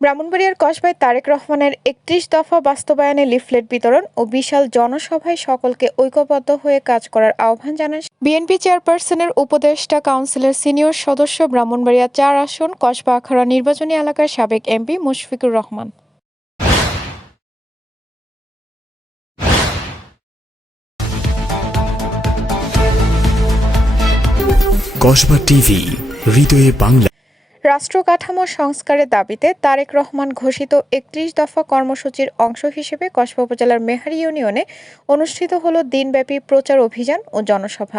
ব্রাহ্মণবাড়িয়ার কসবায় তারেক রহমানের একত্রিশ দফা বাস্তবায়নে লিফলেট বিতরণ ও বিশাল জনসভায় সকলকে ঐক্যবদ্ধ হয়ে কাজ করার আহ্বান জানান বিএনপি চেয়ারপারসনের উপদেষ্টা কাউন্সিলের সিনিয়র সদস্য ব্রাহ্মণবাড়িয়া চার আসন কসবা আখড়া নির্বাচনী এলাকার সাবেক এমপি মুশফিকুর রহমান। কসবা টিভি, হৃদয়ে বাংলা। রাষ্ট্র কাঠামো সংস্কারের দাবিতে তারেক রহমান ঘোষিত একত্রিশ দফা কর্মসূচির অংশ হিসেবে কসবা উপজেলার মেহারি ইউনিয়নে অনুষ্ঠিত হল দিনব্যাপী প্রচার অভিযান ও জনসভা।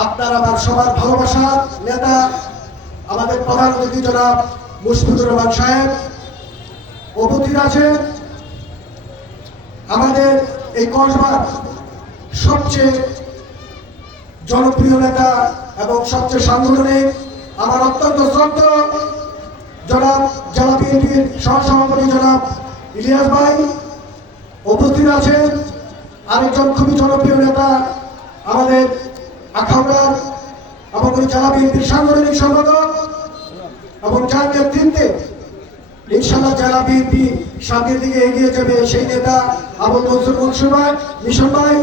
আপনার আমার সবার ভালোবাসার নেতা, আমাদের প্রধান অতিথি জনাব মুশফিকুর রহমান সাহেব উপস্থিত আছেন আমাদের এই কসবার সবচেয়ে জনপ্রিয় নেতা এবং সবচেয়ে সাংগঠনিক, আমার অত্যন্ত শ্রদ্ধ জনাব জেলা বিএনপির সহসভাপতি জনাব ইলিয়াস ভাই উপস্থিত আছেন, আরেকজন খুবই জনপ্রিয় নেতা আমাদের জেলা বিএনপির সাংগঠনিক সম্পাদক এবং যার নেতৃত্বে ইনশাল্লাহ জেলা বিএনপি সামনের দিকে এগিয়ে যাবে, সেই নেতা আবুল মনসুর মনসুর ভাই মিশন ভাই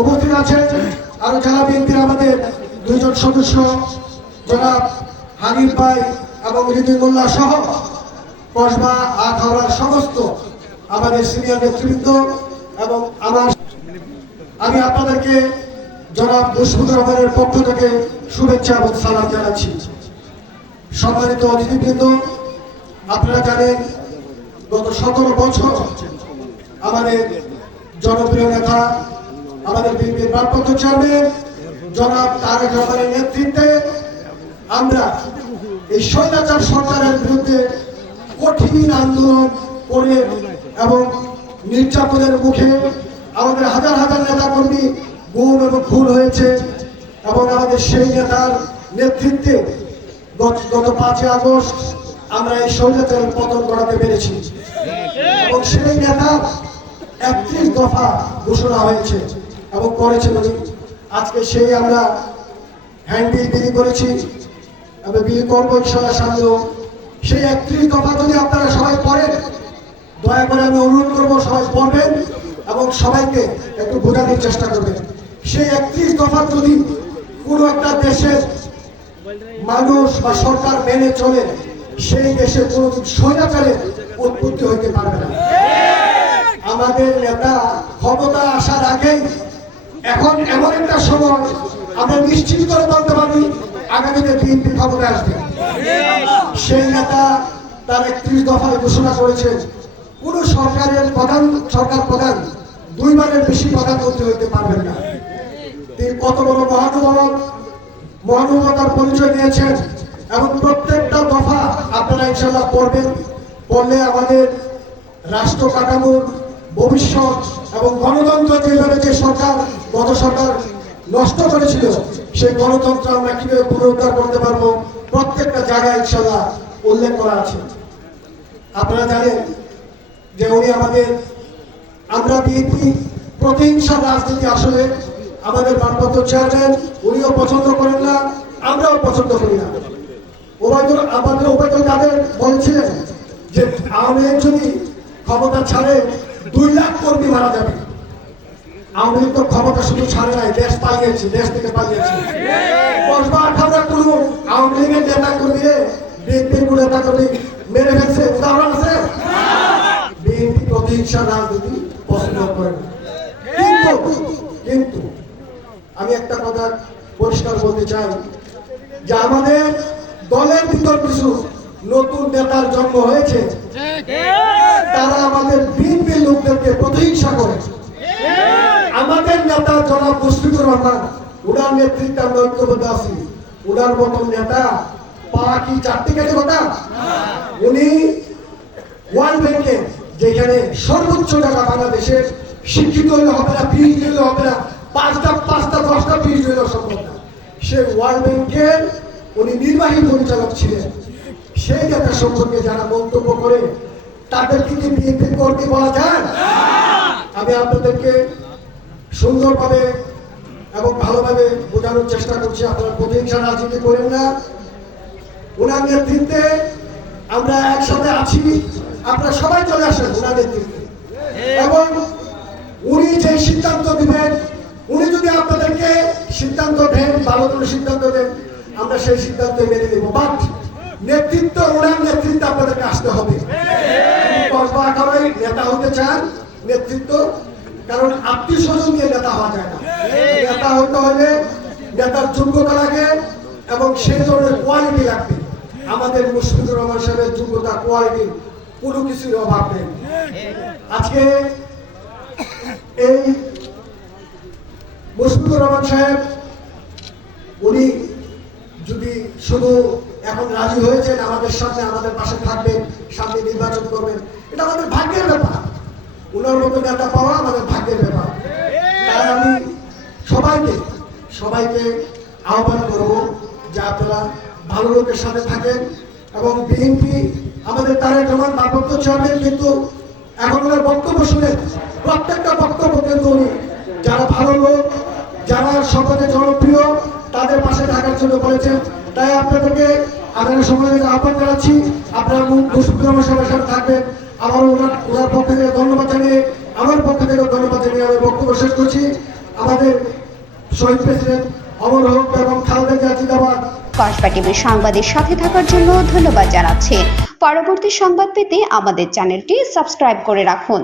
উপস্থিত আছেন। আরও জেলা বিএনপির আমাদের দুইজন সদস্য, জনাব হানিফ ভাই এবং রিদুল মোল্লা সহ কসবা আখাউড়ার সমস্ত আমাদের সিনিয়র নেতৃবৃন্দ এবং আমার আমি আপনাদেরকে জনাব মুশফিকুর রহমানের পক্ষ থেকে শুভেচ্ছা এবং সালাম জানাচ্ছি। সম্মানিত অতিথিবৃন্দ, আপনারা জানেন গত সতেরো বছর আমাদের জনপ্রিয় নেতা, আমাদের বিএনপির ভারপ্রাপ্ত চেয়ারম্যান জনাব তারেক রহমানের নেতৃত্বে আমরা এই স্বৈরাচার সরকারের বিরুদ্ধে কঠিন আন্দোলন করে এবং নির্যাতনের মুখে আমাদের হাজার হাজার নেতা কর্মী গুম এবং খুন হয়েছে এবং আমাদের সেই নেতার নেতৃত্বে গত গত পাঁচই আগস্ট আমরা এই স্বৈরাচারের পতন করাতে পেরেছি। এবং সেই নেতা একত্রিশ দফা ঘোষণা হয়েছে এবং করেছে আজকে সেই আমরা হ্যান্ডবিল বিলি করেছি এবং বিলি করব ইনশাল্লাহ সামনেও। সেই একত্রিশ দফা যদি আপনারা সবাই পড়েন দয়া করে আমি অনুরোধ করব সবাই পড়বেন এবং সবাইকে একটু বোঝানোর চেষ্টা করবেন। সেই একত্রিশ দফা যদি কোনো একটা দেশের মানুষ বা সরকার মেনে চলে, সেই দেশে কোনো স্বৈরাচারের উৎপত্তি হইতে পারবে না। আমাদের নেতা ক্ষমতা আসার আগেই, এখন এমন একটা সময়, আমরা নিশ্চিত করে বলতে পারি, আগামীতে বিএনপি ক্ষমতা আসবে। সেই নেতা তার একত্রিশ দফায় ঘোষণা করেছে, কোন সরকারের প্রধান, সরকার প্রধান দুইবারের বেশি প্রধানমন্ত্রী হইতে পারবেন না। কত বড় মহানুভব। মহানুভবতার পরিচয় দিয়েছেন। এবং প্রত্যেকটা দফা আপনারা ইনশাল্লাহ পড়বেন। পড়লে আমাদের রাষ্ট্র কাঠামোর ভবিষ্যৎ এবং গণতন্ত্র যেভাবে যে সরকার, গত সরকার নষ্ট করেছিল, সেই গণতন্ত্র আমরা কীভাবে পুনরুদ্ধার করতে পারব, প্রত্যেকটা জায়গায় ইনশাল্লাহ উল্লেখ করা আছে। আপনারা জানেন যে উনি আমাদের আমরা বিএনপি প্রতিহিংসার রাজনীতি আসলে আমাদের ভারপ্রাপ্ত চেয়ারম্যান উনিও পছন্দ করেন না, আমরাও পছন্দ করি না। ওবায়দুল, আমাদের ওবায়দুল কাদের বলছিলেন যে, আওয়ামী লীগ যদি ক্ষমতা ছাড়ে, দুই লাখ কর্মী মারা যাবে। আওয়ামী লীগ তো ক্ষমতা শুধু ছাড়ে নাই, দেশ পালিয়েছে, দেশ থেকে পালিয়েছে। কসবা আঠারোটা কোনো আওয়ামী লীগের নেতা কর্মীরে বিএনপি কোনো নেতা কর্মী মেরে ফেলছে, উদাহরণ আছে? বিএনপি প্রতিহিংসা রাজনীতি পছন্দ করে না। কিন্তু কিন্তু আমি একটা কথা পরিষ্কার বলতে চাই যে আমাদের দলের ভিতর কিছু নতুন নেতার জন্ম হয়েছে, তারা আমাদের বিএনপি লোকদেরকে প্রতিহিংসা করে। আমাদের নেতা জনাব মুশফিকুর রহমান, উনার নেতৃত্বে আমরা ঐক্যবদ্ধ আছি। উনার মতন নেতা পা কি চারটি কেটে কথা উনি ওয়ার্ল্ড ব্যাংকে যেখানে সর্বোচ্চ টাকা বাংলাদেশের শিক্ষিত হলে হবে না পিএইচডি হলে হবে না পাঁচটা পাঁচটা দশটা পিএইচডি হলে সম্ভব না সে ওয়ার্ল্ড ব্যাংকের উনি নির্বাহী পরিচালক ছিলেন। সেই নেতা সম্পর্কে যারা মন্তব্য করে তাদেরকে কি বিএনপি কর্মী বলা যায়? আমি আপনাদেরকে সুন্দরভাবে এবং ভালোভাবে বোঝানোর চেষ্টা করছি আপনারা প্রতিহিংসা রাজনীতি করেন না। ওনার নেতৃত্বে আমরা একসাথে আছি আপনারা সবাই চলে আসেন ওনার নেতৃত্বে। এবং উনি যে সিদ্ধান্ত দিবেন সিদ্ধান্ত দেন ভালো কোনো সিদ্ধান্ত দেন, আমরা সেই সিদ্ধান্ত মেনে নেব। বাট নেতৃত্ব, ওনার নেতৃত্বে আপনাদেরকে আসতে হবে। নেতা হতে চান, নেতৃত্ব, কারণ আত্মীয় স্বজন দিয়ে নেতা হওয়া যায় না। নেতা হতে হলে নেতার যোগ্যতা লাগে এবং সেই ধরনের কোয়ালিটি লাগবে। আমাদের মুশফিকুর রহমান সাহেবের যোগ্যতা কোয়ালিটি কোনো কিছুর অভাব নেই। আজকে এই মুশফিকুর রহমান সাহেব, উনি যদি শুধু এখন রাজি হয়েছেন, আমাদের সামনে, আমাদের পাশে থাকবেন, সামনে নির্বাচন করবেন, এটা আমাদের ভাগ্যের ব্যাপার। ওনার মতো নেতা পাওয়া আমাদের ভাগ্যের ব্যাপার। তাই আমি সবাইকে সবাইকে আহ্বান করব যে আপনারা ভালো লোকের সাথে থাকেন এবং বিএনপি আমাদের তারেক রহমান ভারপ্রাপ্ত চেয়ারম্যান, কিন্তু এখন ওনার বক্তব্য শুনে প্রত্যেকটা বক্তব্য কিন্তু উনি, যারা ভালো লোক যারা সকলে জনপ্রিয়, তাদের পাশে থাকার জন্য বলেছেন। তাই আপনাদেরকে আপনারা সময় থেকে আহ্বান জানাচ্ছি, আপনারা রহমান সাহেবের সাথে থাকবেন। আমার ওনার ওনার পক্ষ থেকে ধন্যবাদ জানিয়ে আমার পক্ষ থেকে ধন্যবাদ জানিয়ে আমি বক্তব্য শেষ করছি। আমাদের শহীদ প্রেসিডেন্ট অমর হোক এবং খালেদা জিয়া কসবা টিভির সংবাদের সাথে থাকার জন্য ধন্যবাদ জানাচ্ছি। পরবর্তী সংবাদ পেতে আমাদের চ্যানেলটি সাবস্ক্রাইব করে রাখুন।